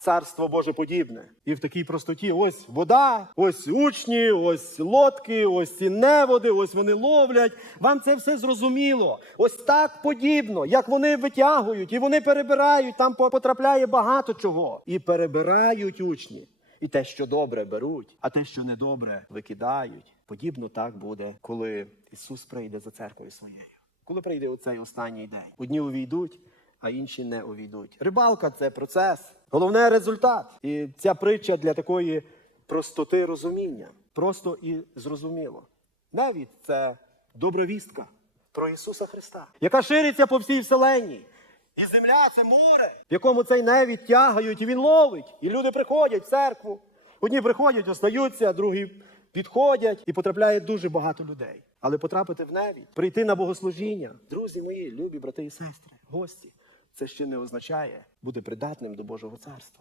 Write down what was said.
царство Боже подібне. І в такій простоті ось вода, ось учні, ось лодки, ось ці неводи, ось вони ловлять. Вам це все зрозуміло. Ось так подібно, як вони витягують і вони перебирають, там потрапляє багато чого. І перебирають учні. І те, що добре, беруть, а те, що недобре, викидають. Подібно так буде, коли Ісус прийде за церквою своєю. Коли прийде оцей останній день. Одні увійдуть, а інші не увійдуть. Рибалка це процес. Головне результат. І ця притча для такої простоти розуміння. Просто і зрозуміло. Навіть це добра вістка про Ісуса Христа, яка шириться по всій вселенні. І земля це море, в якому цей невід тягають, і він ловить. І люди приходять в церкву. Одні приходять, остаються, другі підходять і потрапляє дуже багато людей. Але потрапити в невід, прийти на богослужіння, друзі мої, любі брати і сестри, гості, це ще не означає бути придатним до Божого царства.